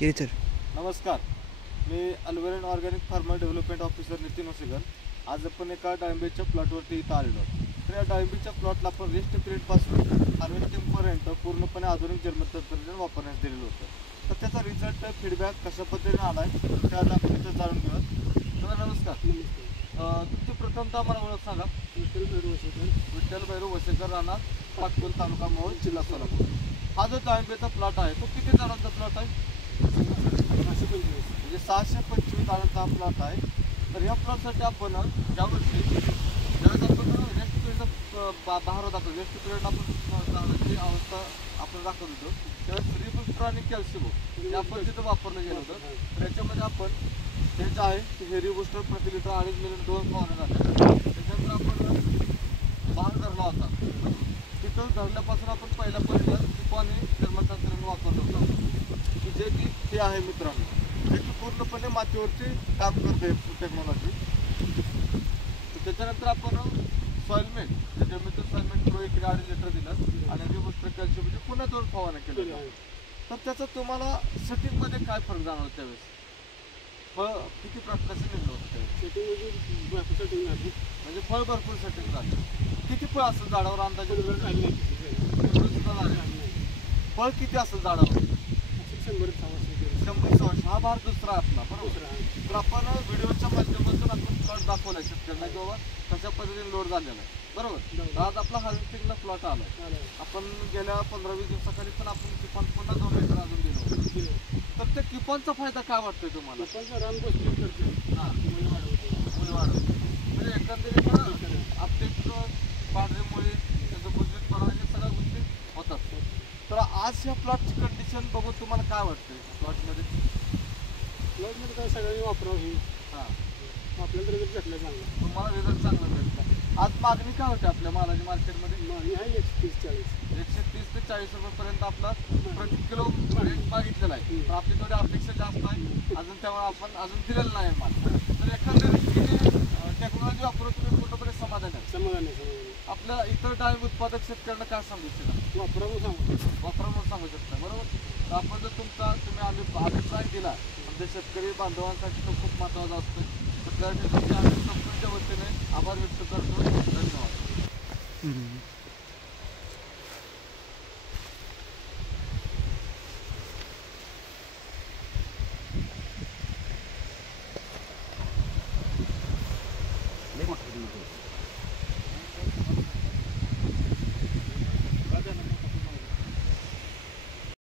केली सर. नमस्कार, मी अल्वेरन organic farmer development officer Nitin Vasekar. आज आपण एका डाळिंबीच्या प्लॉटवरती इथं आलेलो. तर या डाळिंबीच्या प्लॉटला आपण रेस्ट पिरियडपासून हार्वेस्टिंगपर्यंत पूर्णपणे आधुनिक जर्मन तंत्रज्ञान वापरण्यास दिलेलं होतं. तर त्याचा रिझल्ट फीडबॅक कशा पद्धतीने आला आहे ते आज आपण इथं जाणून घेऊयात. तर नमस्कार, तुमची प्रथमतः मला ओळख सांगा. विठ्ठल भैरव वसेकर, राहणार पाटकुल, तालुका मोहोळ, जिल्हा सोलापूर. हा जो डाळिंबीचा प्लॉट आहे तो किती झाडांचा प्लॉट आहे? म्हणजे 625 झाडांचा हा प्लॉट आहे. तर या प्लॉटसाठी आपण यावर्षी ज्यावेळेस आपण रेस्ट पिरियडचा बहार दाखवतो, रेस्ट पिरियड आपण झाडाची अवस्था आपण दाखवत होतो त्यावेळेस रिबुस्टर आणि कॅल्शियम आपण तिथं वापरलं गेलं होतं. तर याच्यामध्ये आपण हे जे आहे हे रिबुस्टर प्रति लिटर 2.5 मिली 2 फवारण्या झाल्या. त्याच्यानंतर आपण बहार धरला होता. तिथं धरल्यापासून आपण पहिल्या पहिल्या आणि जर्मन तंत्रज्ञान वापरत होतो जे की हे आहे मित्रांनो, जे की पूर्णपणे मातीवरची काम करते टेक्नॉलॉजी. त्याच्यानंतर आपण सॉइलमेट जमिनीचं सॉइलमेट प्रो 1 लिटर दिलं आणि रिबुस्टर कॅल्शियम म्हणजे पुन्हा 2 फवारण्या केल्या. तर त्याचा तुम्हाला सेटिंगमध्ये काय फरक जाणवला त्यावेळेस? फळ किती कसं निघलं होतं त्यावेळेस? म्हणजे फळ भरपूर सेटिंग झालं. किती फळ असेल झाडावर अंदाजे? फळ किती असेल झाडावर? 100-100. हा भार दुसरा आपला बरोबर. तर आपण व्हिडिओच्या माध्यमातून आपण प्लॉट दाखवलाय शेतकऱ्यांना की बाबा कशा पद्धतीने लोड झालेला आहे बरोबर. आज आपला हार्वेस्टिंगला प्लॉट आला. आपण गेल्या 15-20 दिवसाखाली पण आपण किपॉन पुन्हा 2 लिटर अजून दिलं. तर त्या किपॉनचा फायदा काय वाटतोय तुम्हाला? मुळे वाढवतो म्हणजे एकंदरीत आपटेक पांढरीमुळे त्याचं बुजवीतपणा हे सगळ्या गोष्टी होतात. तर आज या प्लॉटची कंडिशन बघून तुम्हाला काय वाटतंय? प्लॉटमध्ये काय सगळ्यांनी वापरावं हे. हां, आपल्याला रिझल्ट भेटला चांगला. तुम्हाला रिझल्ट चांगला भेटला. आज मागणी काय होते आपल्या मालाची मार्केटमध्ये? मागणी आहे 130-40. 130 ते 40 रुपयेपर्यंत आपला प्रति किलो रेट मागितलेला आहे. तर आपली थोडी अपेक्षा जास्त आहे अजून, त्यामुळे आपण अजून दिलेलं नाही माल. तर एकंदरीत टेक्नॉलॉजी वापरून तुम्ही पूर्णपणे समाधान आहे? समाधान आहे. आपल्या इतर डाळिंब उत्पादक शेतकऱ्यांना काय सांगू शकता? वापरावं सांगू शकता बरोबर. तर आपण जर तुम्ही अभिप्राय दिला आमच्या शेतकरी बांधवांसाठी तो खूप महत्त्वाचा असतो. तर त्यासाठी आम्ही कंपनीच्या वतीने आभार व्यक्त करतो. धन्यवाद.